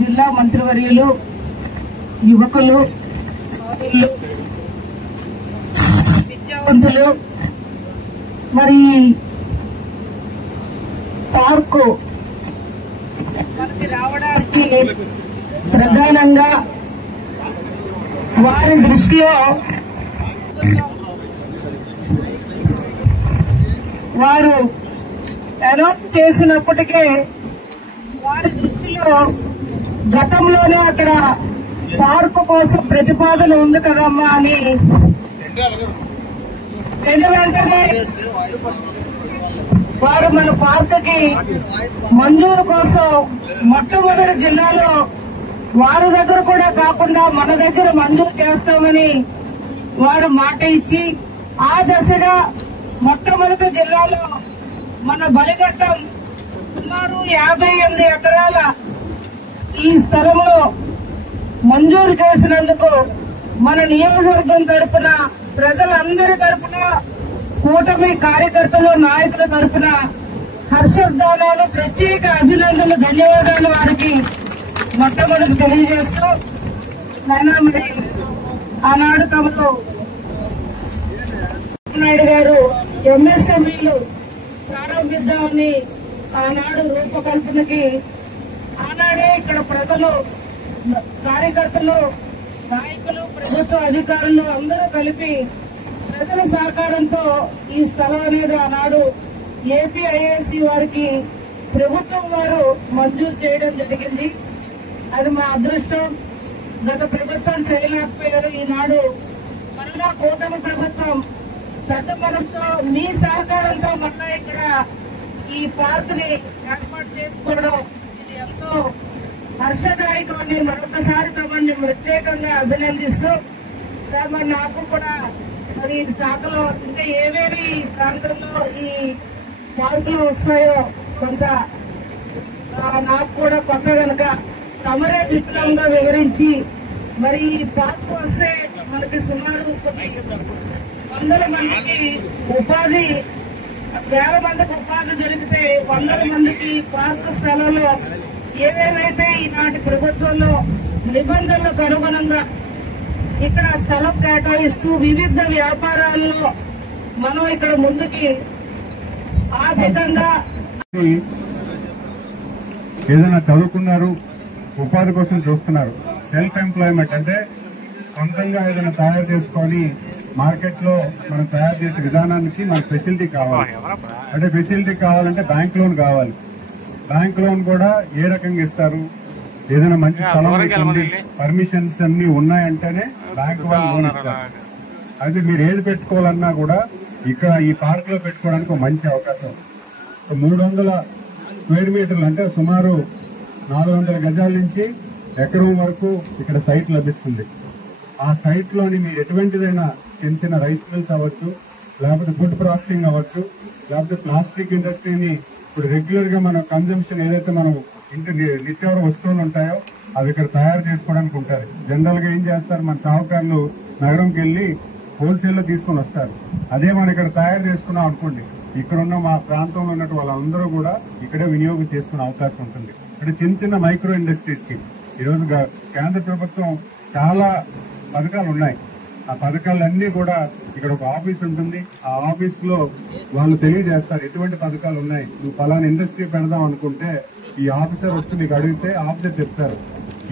జిల్లా మంత్రివర్యులు, యువకులు, విద్యావంతులు మరి పార్కు మనకి రావడానికి ప్రధానంగా వారి దృష్టిలో వారు అనౌన్స్ చేసినప్పటికే వారి దృష్టిలో గతంలోనే అక్కడ పార్కు కోసం ప్రతిపాదన ఉంది కదమ్మా అని వెంటనే వారు మన పార్కుకి మంజూరు కోసం మొట్టమొదటి జిల్లాలో వారి దగ్గర కూడా కాకుండా మన దగ్గర మంజూరు చేస్తామని వారు మాట ఇచ్చి ఆ దశగా మొట్టమొదటి జిల్లాలో మన బలిఘట్టం సుమారు 58 ఎకరాల ఈ స్థలంలో మంజూరు చేసినందుకు మన నియోజకవర్గం తరపున ప్రజలందరి తరపున కూటమి కార్యకర్తలు నాయకుల తరపున హర్షోద్గానాలు, ప్రత్యేక అభినందనలు, ధన్యవాదాలు వారికి మొట్టమొదటి తెలియజేస్తూ మరి ఆనాడు తమకు నాయుడు గారు ఎంఎస్ఎంఈలు ప్రారంభిద్దామని ఆనాడు రూపకల్పనకి ఆనాడే ఇక్కడ ప్రజలు, కార్యకర్తలు, నాయకులు, ప్రభుత్వ అధికారులు అందరూ కలిపి ప్రజల సహకారంతో ఈ స్థలం అనేది ఆనాడు ఏపీఐఏసీ వారికి ప్రభుత్వం వారు మంజూరు చేయడం జరిగింది. అది మా అదృష్టం. గత ప్రభుత్వం చేయలేకపోయారు. ఈనాడు మరలా కూటమి ప్రభుత్వం పెద్ద మనసుతో మీ సహకారంతో మళ్ళా ఇక్కడ ఈ పార్క్ ని ఏర్పాటు చేసుకోవడం ఇది ఎంతో హర్షదాయకమని మరొకసారి తమని ప్రత్యేకంగా అభినందిస్తూ సార్ మరి నాకు కూడా మరి ఈ శాఖలో ఇంకా ఏవేవి ప్రాంతంలో ఈ పార్కులు వస్తాయో కొంత నాకు కూడా కొత్త కనుక తమరే విపులంగా వివరించి మరి ఈ పార్క్ వస్తే మనకి సుమారు 100 మందికి ఉపాధి, వేల మందికి ఉపాధి జరిగితే 100 మందికి పార్కు స్థలంలో ఏవేవైతే ఈనాటి ప్రభుత్వంలో నిబంధనలకు అనుగుణంగా ఇక్కడ స్థలం కేటాయిస్తూ వివిధ వ్యాపారాల్లో మనం ఇక్కడ ముందుకి ఆర్థికంగా ఏదైనా చదువుకున్నారు, ఉపాధి కోసం చూస్తున్నారు, సెల్ఫ్ ఎంప్లాయ్మెంట్ అంటే సొంతంగా ఏదైనా తయారు చేసుకొని మార్కెట్ లో మనం తయారు చేసే విధానానికి మనకు ఫెసిలిటీ కావాలి. అంటే ఫెసిలిటీ కావాలంటే బ్యాంక్ లోన్ కావాలి. బ్యాంక్ లోన్ కూడా ఏ రకంగా ఇస్తారు? ఏదైనా మంచి స్థలం ఉంది, పర్మిషన్స్ అన్ని ఉన్నాయంటేనే బ్యాంక్ వాళ్ళు లోన్ ఇస్తారు. అయితే మీరు ఏది పెట్టుకోవాలన్నా కూడా ఇక్కడ ఈ పార్క్ లో పెట్టుకోవడానికి ఒక మంచి అవకాశం. 300 స్క్వేర్ మీటర్లు అంటే సుమారు 400 గజాల నుంచి ఎకరం వరకు ఇక్కడ సైట్ లభిస్తుంది. ఆ సైట్ లోని మీరు ఎటువంటిదైనా చిన్న చిన్న రైస్ మిల్స్ అవ్వచ్చు, లేకపోతే ఫుడ్ ప్రాసెసింగ్ అవ్వచ్చు, లేకపోతే ప్లాస్టిక్ ఇండస్ట్రీని ఇప్పుడు రెగ్యులర్ గా మన కన్జంప్షన్ ఏదైతే మనం ఇంటి నిత్యావర వస్తువులు ఉంటాయో అవి ఇక్కడ తయారు చేసుకోవడానికి ఉంటారు. జనరల్ గా ఏం చేస్తారు, మన సాహుకారులు నగరంకి వెళ్లి హోల్సేల్ లో తీసుకుని వస్తారు. అదే మనం ఇక్కడ తయారు చేసుకున్నాం అనుకోండి, ఇక్కడ ఉన్న మా ప్రాంతంలో ఉన్నట్టు వాళ్ళందరూ కూడా ఇక్కడే వినియోగం చేసుకునే అవకాశం ఉంటుంది. అంటే చిన్న చిన్న మైక్రో ఇండస్ట్రీస్ కి ఈరోజు కేంద్ర ప్రభుత్వం చాలా పథకాలు ఉన్నాయి. ఆ పథకాలన్నీ కూడా ఇక్కడ ఒక ఆఫీస్ ఉంటుంది. ఆ ఆఫీస్ లో వాళ్ళు తెలియజేస్తారు ఎటువంటి పథకాలు ఉన్నాయి. నువ్వు పలానా ఇండస్ట్రీ పెడదాం అనుకుంటే ఈ ఆఫీసర్ వచ్చి మీకు అడిగితే ఆఫీసర్ చెప్తారు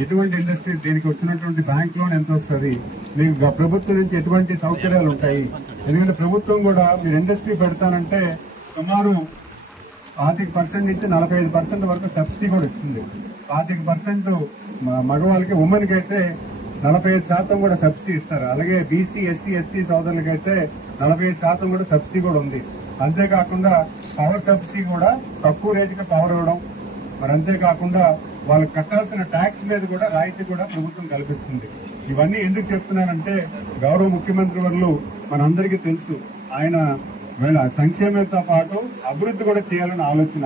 ఎటువంటి ఇండస్ట్రీ, దీనికి వచ్చినటువంటి బ్యాంక్ లోన్ ఎంత వస్తుంది, మీకు ప్రభుత్వం నుంచి ఎటువంటి సౌకర్యాలు ఉంటాయి. ఎందుకంటే ప్రభుత్వం కూడా మీరు ఇండస్ట్రీ పెడతానంటే సుమారు 25% నుంచి 45% వరకు సబ్సిడీ కూడా ఇస్తుంది. 25% మగవాళ్ళకి, ఉమెన్కి అయితే 45% కూడా సబ్సిడీ ఇస్తారు. అలాగే బీసీ, ఎస్సీ, ఎస్టీ సోదరులకైతే 45% కూడా సబ్సిడీ కూడా ఉంది. అంతేకాకుండా పవర్ సబ్సిడీ కూడా తక్కువ రేటుకి పవర్ ఇవ్వడం, మరి అంతేకాకుండా వాళ్ళకి కట్టాల్సిన ట్యాక్స్ మీద కూడా రాయితీ కూడా ప్రభుత్వం కల్పిస్తుంది. ఇవన్నీ ఎందుకు చెప్తున్నానంటే గౌరవ ముఖ్యమంత్రి వర్యులు మనందరికీ తెలుసు, ఆయన సంక్షేమంతో పాటు అభివృద్ధి కూడా చేయాలని ఆలోచన.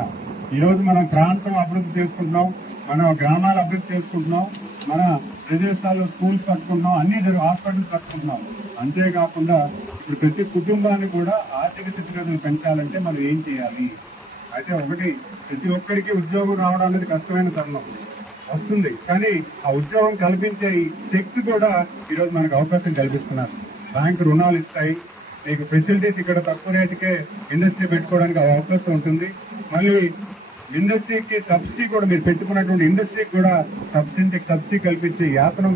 ఈ రోజు మనం ప్రాంతం అభివృద్ధి చేసుకుంటున్నాం, మన గ్రామాలు అభివృద్ధి చేసుకుంటున్నాం, మన ప్రదేశాల్లో స్కూల్స్ కట్టుకుంటున్నాం, అన్ని హాస్పిటల్స్ కట్టుకుంటున్నాం. అంతేకాకుండా ఇప్పుడు ప్రతి కుటుంబాన్ని కూడా ఆర్థిక స్థితిగతులు పెంచాలంటే మనం ఏం చేయాలి? అయితే ఒకటి, ప్రతి ఒక్కరికి ఉద్యోగం రావడం అనేది కష్టమైన తరుణం. వస్తుంది. కానీ ఆ ఉద్యోగం కల్పించే శక్తి కూడా ఈరోజు మనకు అవకాశం కల్పిస్తున్నారు. బ్యాంకు రుణాలు ఇస్తాయి, మీకు ఫెసిలిటీస్ ఇక్కడ తక్కువ రేటుకే ఇండస్ట్రీ పెట్టుకోవడానికి అవకాశం ఉంటుంది. మళ్ళీ ఇండస్ట్రీకి సబ్సిడీ కూడా, మీరు పెట్టుకున్నటువంటి ఇండస్ట్రీకి కూడా సబ్సిడీ కల్పించే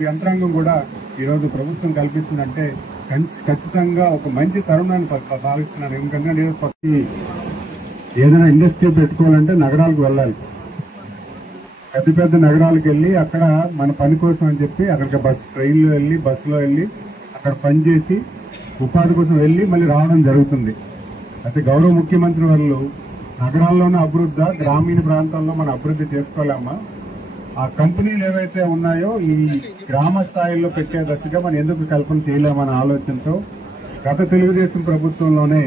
యంత్రాంగం కూడా ఈరోజు ప్రభుత్వం కల్పిస్తుందంటే ఖచ్చితంగా ఒక మంచి తరుణాన్ని భావిస్తున్నాను. ఎందుకంటే నేను ఏదైనా ఇండస్ట్రీ పెట్టుకోవాలంటే నగరాలకు వెళ్ళాలి, పెద్ద పెద్ద నగరాలకు వెళ్ళి అక్కడ మన పని కోసం అని చెప్పి అక్కడికి ట్రైన్లో వెళ్ళి బస్సులో వెళ్ళి అక్కడ పనిచేసి ఉపాధి కోసం వెళ్ళి మళ్ళీ రావడం జరుగుతుంది. అయితే గౌరవ ముఖ్యమంత్రి వాళ్ళు నగరాల్లోనే అభివృద్ధి, గ్రామీణ ప్రాంతాల్లో మనం అభివృద్ధి చేసుకోలేమా, ఆ కంపెనీలు ఏవైతే ఉన్నాయో ఈ గ్రామ స్థాయిలో పెట్టే దశగా మనం ఎందుకు కల్పన చేయలేమన్న ఆలోచనతో గత తెలుగుదేశం ప్రభుత్వంలోనే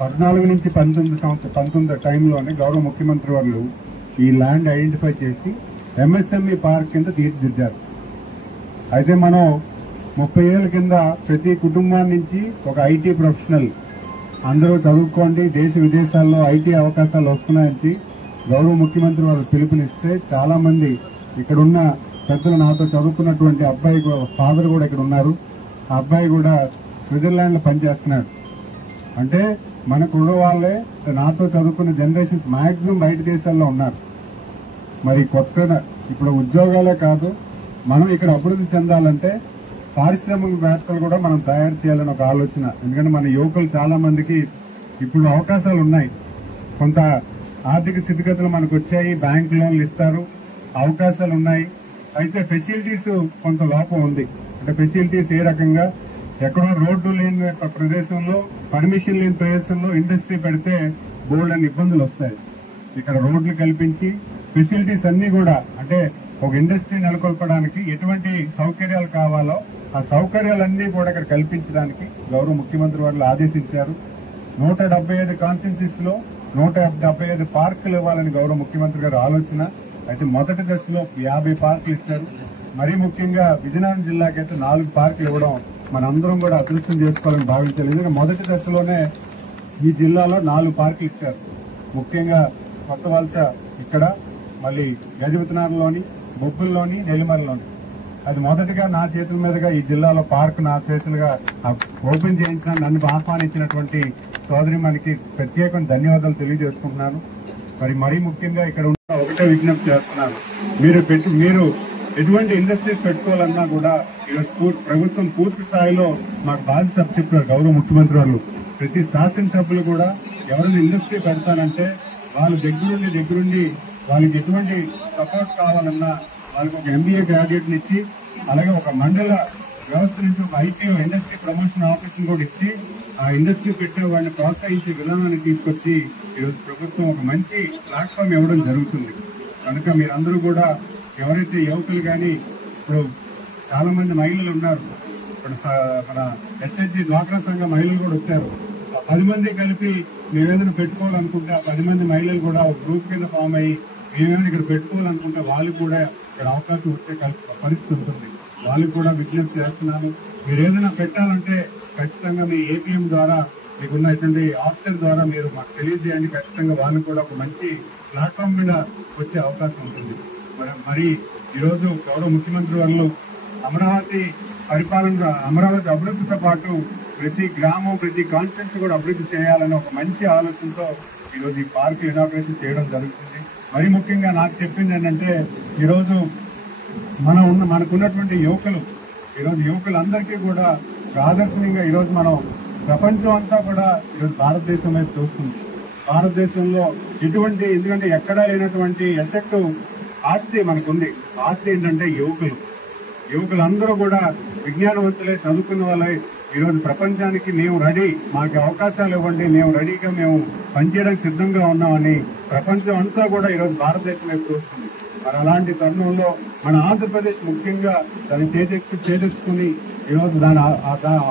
14 నుంచి 19 టైంలోనే గౌరవ ముఖ్యమంత్రి వాళ్ళు ఈ ల్యాండ్ ఐడెంటిఫై చేసి ఎంఎస్ఎంఈ పార్క్ కింద తీర్చిదిద్దారు. అయితే మనం 30 ఏళ్ల కింద ప్రతి కుటుంబాన్ని నుంచి ఒక ఐటీ ప్రొఫెషనల్ అందరూ చదువుకోండి, దేశ విదేశాల్లో ఐటీ అవకాశాలు వస్తున్నాయని గౌరవ ముఖ్యమంత్రి వాళ్ళు పిలుపునిస్తే చాలా మంది ఇక్కడున్న పెద్దలు, నాతో చదువుకున్నటువంటి అబ్బాయి ఫాదర్ కూడా ఇక్కడ ఉన్నారు, ఆ అబ్బాయి కూడా స్విట్జర్లాండ్ లో పనిచేస్తున్నాడు. అంటే మనకు వాళ్ళే నాతో చదువుకున్న జనరేషన్స్ మాక్సిమం బయట దేశాల్లో ఉన్నారు. మరి కొత్తగా ఇప్పుడు ఉద్యోగాలే కాదు, మనం ఇక్కడ అభివృద్ధి చెందాలంటే పారిశ్రామికవేత్తలు కూడా మనం తయారు చేయాలని ఒక ఆలోచన. ఎందుకంటే మన యువకులు చాలా మందికి ఇప్పుడు అవకాశాలు ఉన్నాయి, కొంత ఆర్థిక స్థితిగతులు మనకు వచ్చాయి, బ్యాంక్ లోన్లు ఇస్తారు, అవకాశాలు ఉన్నాయి. అయితే ఫెసిలిటీస్ కొంత లోపం ఉంది. అంటే ఫెసిలిటీస్ ఏ రకంగా, ఎక్కడో రోడ్డు లేని ప్రదేశంలో, పర్మిషన్ లేని ప్రదేశంలో ఇండస్ట్రీ పెడితే బోల్డ్ అని ఇబ్బందులు వస్తాయి. ఇక్కడ రోడ్లు కల్పించి ఫెసిలిటీస్ అన్ని కూడా, అంటే ఒక ఇండస్ట్రీ నెలకొల్పడానికి ఎటువంటి సౌకర్యాలు కావాలో ఆ సౌకర్యాలన్నీ కూడా ఇక్కడ కల్పించడానికి గౌరవ ముఖ్యమంత్రి వాళ్ళు ఆదేశించారు. 175 కాన్స్టిట్యున్సీస్ లో 175 పార్కులు ఇవ్వాలని గౌరవ ముఖ్యమంత్రి గారు ఆలోచన. అయితే మొదటి దశలో 50 పార్కులు ఇచ్చారు. మరీ ముఖ్యంగా విజయనగరం జిల్లాకైతే 4 పార్కులు ఇవ్వడం మనందరం కూడా అదృష్టం చేసుకోవాలని భావించాలి. ఎందుకంటే మొదటి దశలోనే ఈ జిల్లాలో 4 పార్కులు ఇచ్చారు. ముఖ్యంగా కొత్త వలస ఇక్కడ, మళ్ళీ గజపతినగరంలోని, బొబ్బుల్లోని, నెల్లిమర్లోని. అది మొదటిగా నా చేతుల మీదుగా ఈ జిల్లాలో పార్క్ నా చేతులుగా ఓపెన్ చేయించిన నన్ను ఆహ్వానించినటువంటి సోదరి మనకి ప్రత్యేకంగా ధన్యవాదాలు తెలియజేసుకుంటున్నాను. మరీ ముఖ్యంగా ఇక్కడ ఉన్న ఒకటే విజ్ఞప్తి చేస్తున్నాను, మీరు ఎటువంటి ఇండస్ట్రీస్ పెట్టుకోవాలన్నా కూడా ఈరోజు ప్రభుత్వం పూర్తి స్థాయిలో మాకు బాధ్యత చెప్పారు గౌరవ ముఖ్యమంత్రి వాళ్ళు. ప్రతి శాసనసభ్యులు కూడా ఎవరైనా ఇండస్ట్రీ పెడతానంటే వాళ్ళు దగ్గరుండి వాళ్ళకి ఎటువంటి సపోర్ట్ కావాలన్నా వాళ్ళకి ఒక MBA గ్రాడ్యుయేట్ ఇచ్చి, అలాగే ఒక మండల వ్యవస్థ నుంచి ఒక IPO ఇండస్ట్రీ ప్రమోషన్ ఆఫీస్ కూడా ఇచ్చి ఆ ఇండస్ట్రీ పెట్టే వాడిని ప్రోత్సహించే విధానాన్ని తీసుకొచ్చి ఈరోజు ప్రభుత్వం ఒక మంచి ప్లాట్ఫామ్ ఇవ్వడం జరుగుతుంది. కనుక మీరందరూ కూడా ఎవరైతే యువకులు కానీ, ఇప్పుడు చాలా మంది మహిళలు ఉన్నారు, ఇప్పుడు మన SHG డ్వాక్రా సంఘ మహిళలు కూడా వచ్చారు. 10 మంది కలిపి మేమేదైనా పెట్టుకోవాలనుకుంటే ఆ 10 మంది మహిళలు కూడా ఒక గ్రూప్ కింద ఫామ్ అయ్యి మేమేమైనా ఇక్కడ పెట్టుకోవాలనుకుంటే వాళ్ళకి కూడా ఇక్కడ అవకాశం వచ్చే పరిస్థితి ఉంటుంది. వాళ్ళకి కూడా విజ్ఞప్తి చేస్తున్నాను, మీరు ఏదైనా పెట్టాలంటే ఖచ్చితంగా మీ APM ద్వారా, మీకున్నటువంటి ఆఫీసర్ ద్వారా మీరు మాకు తెలియజేయండి. ఖచ్చితంగా వాళ్ళకి కూడా ఒక మంచి ప్లాట్ఫామ్ మీద వచ్చే అవకాశం ఉంటుంది. మరి ఈరోజు గౌరవ ముఖ్యమంత్రి వాళ్ళు అమరావతి పరిపాలన, అమరావతి అభివృద్ధితో పాటు ప్రతి గ్రామం, ప్రతి కాన్స్టిట్యున్సీ కూడా అభివృద్ధి చేయాలని ఒక మంచి ఆలోచనతో ఈరోజు ఈ పార్క్ ఇనాగ్రేషన్ చేయడం జరుగుతుంది. మరి ముఖ్యంగా నాకు చెప్పింది ఏంటంటే, ఈరోజు మనకున్నటువంటి యువకులందరికీ కూడా ఆదర్శంగా ఈరోజు మనం ప్రపంచం అంతా కూడా ఈరోజు భారతదేశం వైపు చూస్తుంది. భారతదేశంలో ఎందుకంటే ఎక్కడా లేనటువంటి అసెట్ ఆస్తి మనకుంది. ఆస్తి ఏంటంటే యువకులందరూ కూడా విజ్ఞానవంతులే, చదువుకున్న వాళ్ళే. ఈరోజు ప్రపంచానికి మేము రెడీ, మాకు అవకాశాలు ఇవ్వండి, మేము రెడీగా మేము పనిచేయడానికి సిద్ధంగా ఉన్నామని ప్రపంచం అంతా కూడా ఈరోజు భారతదేశం వైపు చూస్తుంది. మరి అలాంటి తరుణంలో మన ఆంధ్రప్రదేశ్ ముఖ్యంగా దాన్ని చేదెచ్చుకుని ఈరోజు దాని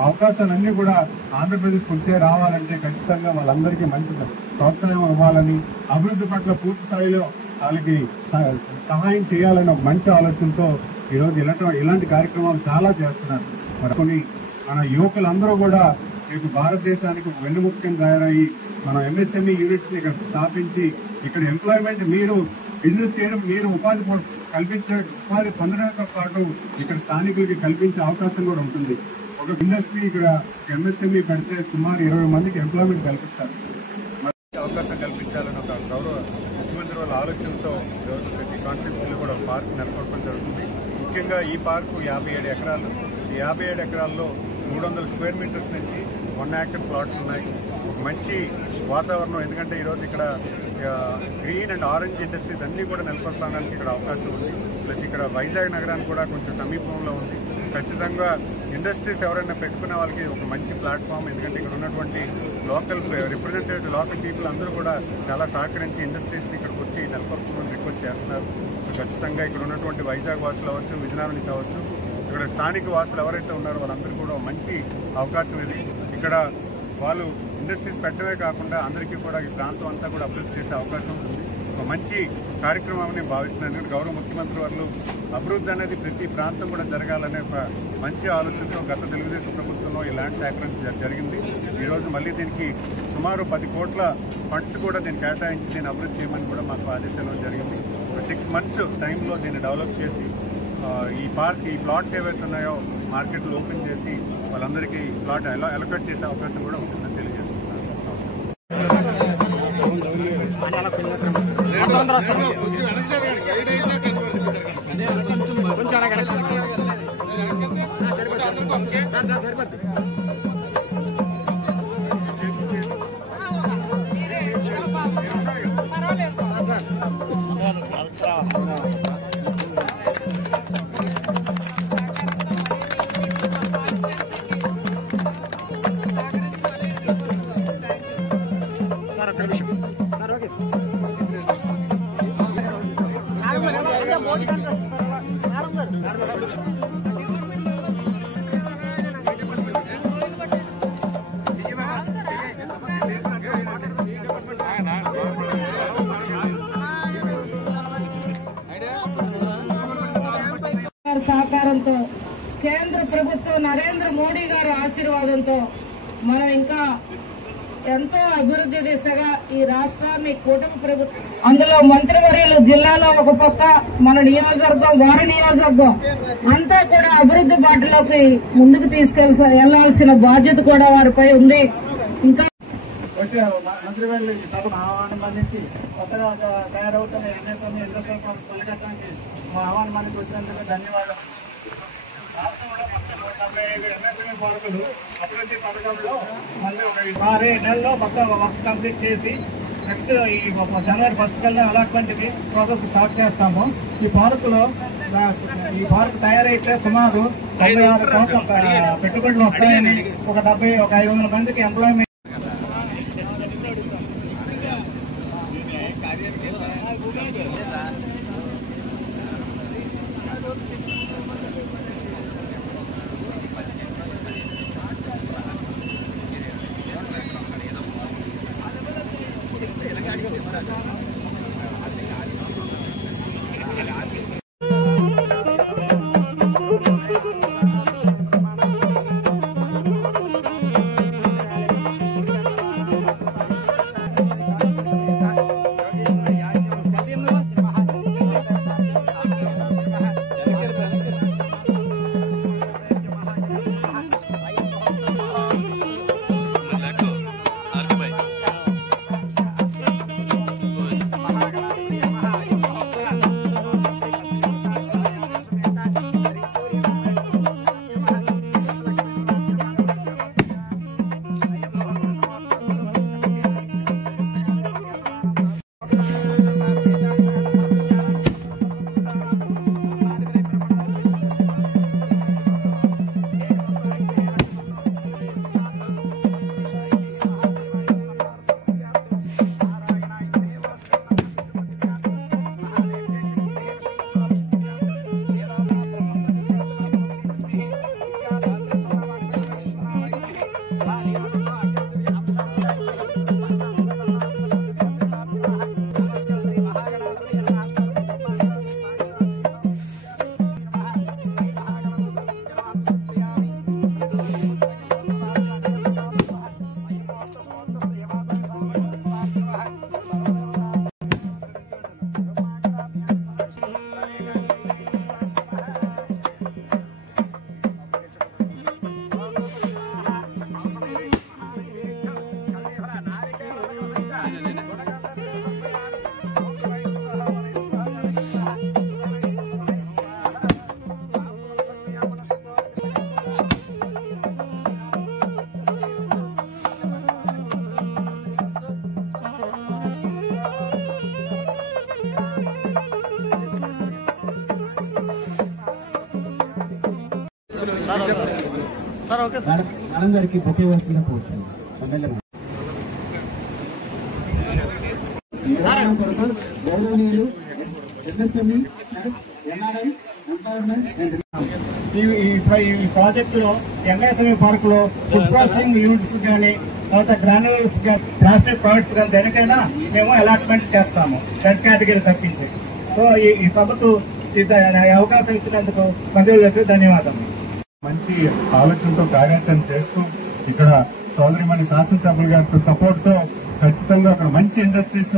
అవకాశాలన్నీ కూడా ఆంధ్రప్రదేశ్ వచ్చే రావాలంటే ఖచ్చితంగా వాళ్ళందరికీ మంచి ప్రోత్సాహం ఇవ్వాలని, అభివృద్ధి పట్ల పూర్తి స్థాయిలో వాళ్ళకి సహాయం చేయాలని ఒక మంచి ఆలోచనతో ఈరోజు ఇలాంటి కార్యక్రమాలు చాలా చేస్తున్నారు. మరి మన యువకులందరూ కూడా మీకు భారతదేశానికి వెన్నుముక్కం తయారయ్యి మన MSME యూనిట్స్ ఇక్కడ స్థాపించి ఇక్కడ ఎంప్లాయ్మెంట్, మీరు బిజినెస్ చేయడం, మీరు ఉపాధి కల్పించే ఉపాధి పొందడంతో పాటు ఇక్కడ స్థానికులకి కల్పించే అవకాశం కూడా ఉంటుంది. ఒక ఇండస్ట్రీ ఇక్కడ ఎంఎస్ఎంఈ పెడితే సుమారు 20 మందికి ఎంప్లాయ్మెంట్ కల్పిస్తారు. అవకాశం కల్పించాలని ఒక గౌరవ ముఖ్యమంత్రి వాళ్ళ ఆలోచనతో ఈరోజు ప్రతి కాన్స్టిట్యూన్సీలో కూడా పార్క్ నెలకొల్పడం జరుగుతుంది. ముఖ్యంగా ఈ పార్కు 57 ఎకరాలు. ఈ 57 ఎకరాల్లో 300 స్క్వేర్ మీటర్స్ నుంచి 1 ఏకర్ ప్లాట్స్ ఉన్నాయి. ఒక మంచి వాతావరణం, ఎందుకంటే ఈరోజు ఇక్కడ గ్రీన్ అండ్ ఆరెంజ్ ఇండస్ట్రీస్ అన్నీ కూడా నెలకొల్పడానికి ఇక్కడ అవకాశం ఉంది. ప్లస్ ఇక్కడ వైజాగ్ నగరానికి కూడా కొంచెం సమీపంలో ఉంది. ఖచ్చితంగా ఇండస్ట్రీస్ ఎవరైనా పెట్టుకునే వాళ్ళకి ఒక మంచి ప్లాట్ఫామ్, ఎందుకంటే ఇక్కడ ఉన్నటువంటి లోకల్ రిప్రజెంటేటివ్ లోకల్ పీపుల్ అందరూ కూడా చాలా సహకరించి ఇండస్ట్రీస్ని ఇక్కడికి వచ్చి నెలకొల్పమని రిక్వెస్ట్ చేస్తున్నారు. ఖచ్చితంగా ఇక్కడ ఉన్నటువంటి వైజాగ్ వాసులు అవ్వచ్చు, విజయనగరం నుంచి అవ్వచ్చు, ఇక్కడ స్థానిక వాసులు ఎవరైతే ఉన్నారో వాళ్ళందరూ కూడా మంచి అవకాశం ఇది. ఇక్కడ వాళ్ళు ఇండస్ట్రీస్ పెట్టడమే కాకుండా అందరికీ కూడా ఈ ప్రాంతం అంతా కూడా అభివృద్ధి చేసే అవకాశం ఉంటుంది. ఒక మంచి కార్యక్రమాన్ని భావిస్తున్నాను. ఎందుకంటే గౌరవ ముఖ్యమంత్రి వారు అభివృద్ధి అనేది ప్రతి ప్రాంతం కూడా జరగాలనే ఒక మంచి ఆలోచనతో గత తెలుగుదేశం ప్రభుత్వంలో ఈ ల్యాండ్ సేకరణ జరిగింది. ఈరోజు మళ్ళీ దీనికి సుమారు 10 కోట్ల ఫండ్స్ కూడా దీన్ని కేటాయించి దీన్ని అభివృద్ధి చేయమని కూడా మాకు ఆదేశాలు జరిగింది. ఒక 6 months టైంలో దీన్ని డెవలప్ చేసి ఈ ప్లాట్స్ ఏవైతే ఉన్నాయో మార్కెట్లో ఓపెన్ చేసి వాళ్ళందరికీ ప్లాట్ అలొకేట్ చేసే అవకాశం కూడా ఉంటుందని తెలియజేస్తున్నాను. సహకారంతో కేంద్ర ప్రభుత్వం నరేంద్ర మోడీ గారి ఆశీర్వాదంతో మనం ఇంకా ఎంతో అభివృద్ధి దిశగా ఈ రాష్ట్రాన్ని కూటమి ప్రభుత్వం, అందులో మంత్రివర్యులు జిల్లాలో ఒక పక్క, మన నియోజకవర్గం వారి నియోజకవర్గం అంతా కూడా అభివృద్ధి బాటలోకి ముందుకు వెళ్లాల్సిన బాధ్యత కూడా వారిపై ఉంది. ఇంకా వచ్చే మంత్రివర్యులు ఈ సభను ఆహ్వానం అందించి కొత్తగా తయారవుతున్న ఎంఎస్ఎంఈ ఇండస్ట్రియల్ పార్క్ పలకటానికి మా ఆహ్వానం అందించి వచ్చినందుకు ధన్యవాదాలు. రాష్ట్రంలో మొత్తం 175 ఎంఎస్ఎంఈ పార్కులు అభివృద్ధి పథకంలో మళ్ళీ 6 నెలల్లో మొత్తం వర్క్స్ కంప్లీట్ చేసి నెక్స్ట్ ఈ January 1st కల్లా అలాట్మెంట్ ప్రాసెస్ స్టార్ట్ చేస్తాము. ఈ పార్క్ తయారైతే సుమారు 96 కోట్ల పెట్టుబడులు వస్తాయని, ఒక 500 మందికి ఎంప్లాయ్మెంట్ మేడం గారికి బొకే వస్తుందని పోవచ్చు. గౌరవనీయులు ఎంఎస్ఎంఈ ఎన్ఆర్ఐ ఈ ప్రాజెక్ట్ లో ఎంఎస్ఎంఈ పార్క్ లో ఫుడ్ ప్రాసెసింగ్ యూనిట్స్ కానీ తర్వాత గ్రాన్యులర్స్ ప్లాస్టిక్ ప్రొడక్ట్స్ కానీ దేనికైనా మేము అలాట్మెంట్ చేస్తాము రెడ్ కేటగిరీ తప్పించి. సో ఈ సభకు అవకాశం ఇచ్చినందుకు మంత్రులకు ధన్యవాదాలు. మంచి ఆలోచనతో కార్యాచరణ చేస్తూ ఇక్కడ సోదరిమణి శాసనసభ్యుల గారితో సపోర్ట్ తో ఖచ్చితంగా అక్కడ మంచి ఇండస్ట్రీస్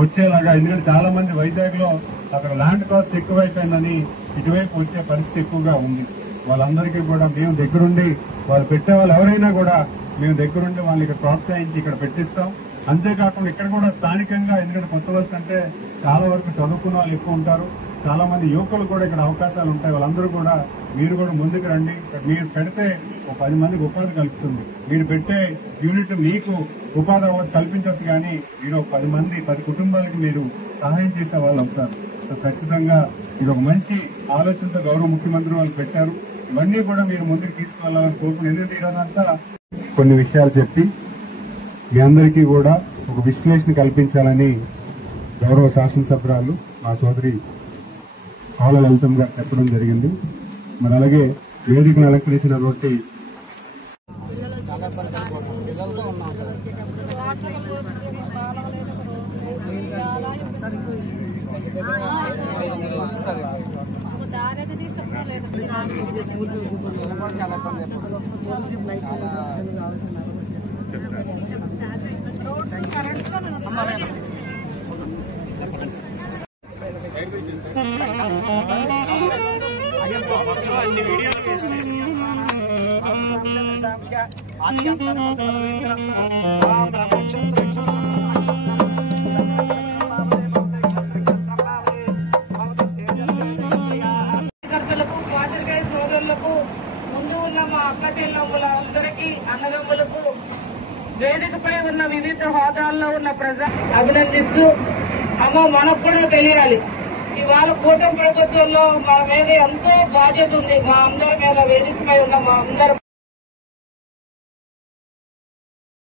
వచ్చేలాగా, ఎందుకంటే చాలా మంది వైజాగ్ లో అక్కడ ల్యాండ్ కాస్ట్ ఎక్కువైపోయిందని ఇటువైపు వచ్చే పరిస్థితి ఎక్కువగా ఉంది. వాళ్ళందరికీ కూడా మేము దగ్గరుండి, వాళ్ళు పెట్టే వాళ్ళు ఎవరైనా కూడా మేము దగ్గరుండి వాళ్ళని ఇక్కడ ప్రోత్సహించి ఇక్కడ పెట్టిస్తాం. అంతేకాకుండా ఇక్కడ కూడా స్థానికంగా, ఎందుకంటే కొత్త వలస అంటే చాలా వరకు చదువుకున్న వాళ్ళు ఎక్కువ ఉంటారు, చాలా మంది యువకులు కూడా ఇక్కడ అవకాశాలు ఉంటాయి. వాళ్ళందరూ కూడా మీరు కూడా ముందుకు రండి. మీరు పెడితే ఒక 10 మందికి ఉపాధి కలుపుతుంది. మీరు పెట్టే యూనిట్ మీకు ఉపాధి కల్పించవచ్చు, కానీ మీరు 10 కుటుంబాలకు మీరు సహాయం చేసే వాళ్ళు అవుతారు. సో ఖచ్చితంగా ఇది ఒక మంచి ఆలోచనతో గౌరవ ముఖ్యమంత్రి వాళ్ళు పెట్టారు. ఇవన్నీ కూడా మీరు ముందుకు తీసుకువెళ్లాలని కోరుకుని, ఎందుకంటే ఇదంతా కొన్ని విషయాలు చెప్పి మీ అందరికీ కూడా ఒక విశ్లేషణ కల్పించాలని గౌరవ శాసనసభ్యురాలు మా సోదరి కావుల లలితమ్మ గారు చెప్పడం జరిగింది. మరి అలాగే వేదికను అలంకరించినటువంటి పాత్రికేయ సోదరులకు, ముందు ఉన్న మా అక్క చెల్లెమ్మలందరికీ, అన్నదమ్ములకు, వేదికపై ఉన్న వివిధ హోదాల్లో ఉన్న ప్రజలు అభినందిస్తూ, అమ్మ మనకు కూడా తెలియాలి, ఇవాళ కూటమి ప్రభుత్వంలో మన మీద ఎంతో బాధ్యత ఉంది. మా అందరి మీద, వేదికపై ఉన్న మా అందరి